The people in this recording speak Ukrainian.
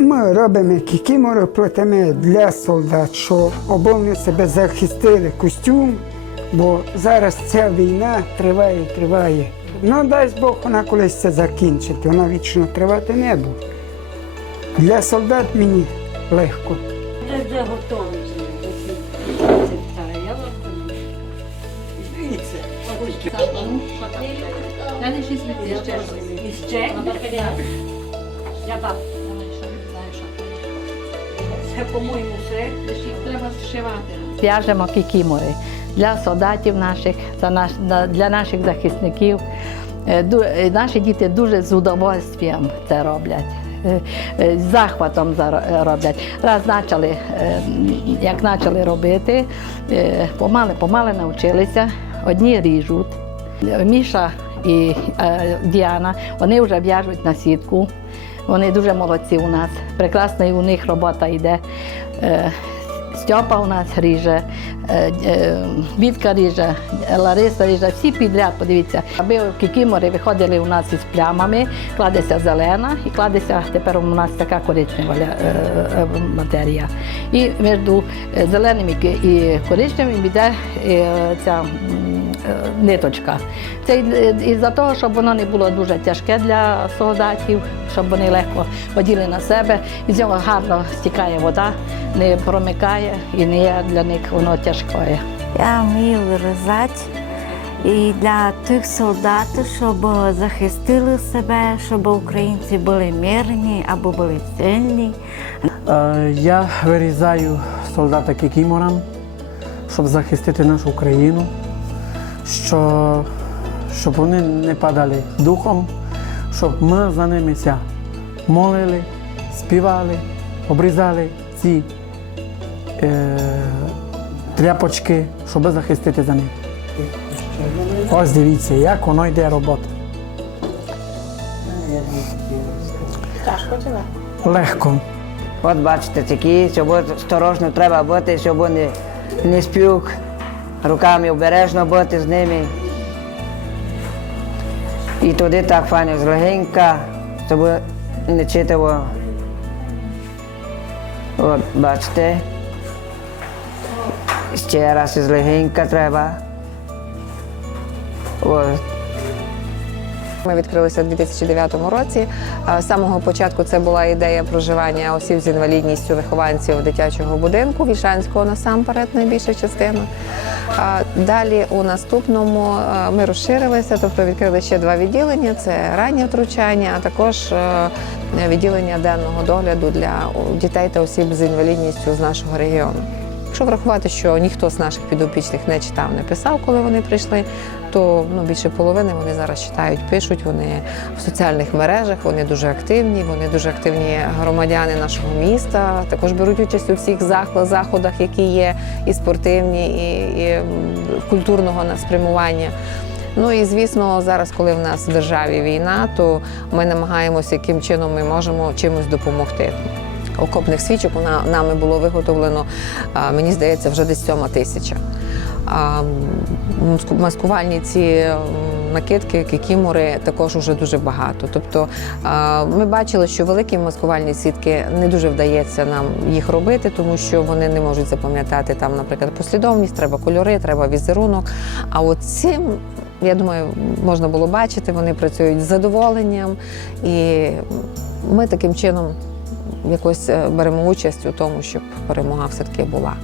Ми робимо кікімори, плетемо для солдат, що обов'язково себе захистили костюм, бо зараз ця війна триває, триває. Ну, дай Бог, вона колись це закінчить, вона вічно тривати не буде. Для солдат мені легко. Вже вже готовий. Я вам Далі. Ще. І ще. Це, по-моєму, все. Їх треба зшивати. В'яжемо кікімори для солдатів наших, для наших захисників. Е, е, Наші діти дуже з удовольствием це роблять. е, З захватом за- роблять. Раз почали, як почали робити, е, помали, помали навчилися, одні ріжуть. Міша і Діана, вони вже в'яжуть на сітку. Вони дуже молодці у нас. Прекрасна у них робота йде. Е, Стьопа у нас ріже, е, е, Вітка ріже, Лариса ріже, всі підряд, подивіться. Аби кікімори виходили у нас із плямами, кладеться зелена і кладеться тепер у нас така коричнева матерія. І між зеленим і коричневим йде ця ниточка. Це й- із-за того, щоб воно не було дуже тяжке для солдатів, щоб вони легко оділи на себе. Із нього гарно стікає вода, не промикає і не є для них воно тяжкое. Я вмію вирізати і для тих солдатів, щоб захистили себе, щоб українці були мирні або були сильні. Е, Я вирізаю солдата кікіморам, щоб захистити нашу Україну, що, щоб вони не падали духом, щоб ми за ними молили, співали, обрізали ці е, тряпочки, щоб захистити за них. Ось дивіться, як воно йде робота. Легко. От бачите, такі, щоб осторожно треба бути, щоб вони не спюк, руками обережно бути з ними. І туди так файно злегенька, щоб не читало. От бачите. Ще раз злегенька треба. От. Ми відкрилися у 2009 році. З самого початку це була ідея проживання осіб з інвалідністю вихованців дитячого будинку, Вільшанського насамперед, найбільша частина. Далі у наступному е, ми розширилися, тобто відкрили ще два відділення: це раннє втручання, а також е, відділення денного догляду для дітей та осіб з інвалідністю з нашого регіону. Якщо врахувати, що ніхто з наших підопічних не читав, не писав, коли вони прийшли, то ну, більше половини вони зараз читають, пишуть. Вони в соціальних мережах, вони дуже активні, вони дуже активні громадяни нашого міста. Також беруть участь у всіх зах- заходах, які є, і спортивні, і, і культурного спрямування. Ну і звісно, зараз, коли в нас в державі війна, то ми намагаємося, яким чином ми можемо чимось допомогти. Окопних свічок на- нами було виготовлено, мені здається, вже десь сьома тисяча. Маскувальні ці накидки, кікімори також вже дуже багато. Тобто ми бачили, що великі маскувальні сітки не дуже вдається нам їх робити, тому що вони не можуть запам'ятати там, наприклад, послідовність, треба кольори, треба візерунок. А от цим, я думаю, можна було бачити, вони працюють з задоволенням, і ми таким чином якось е, беремо участь у тому, щоб перемога все-таки була.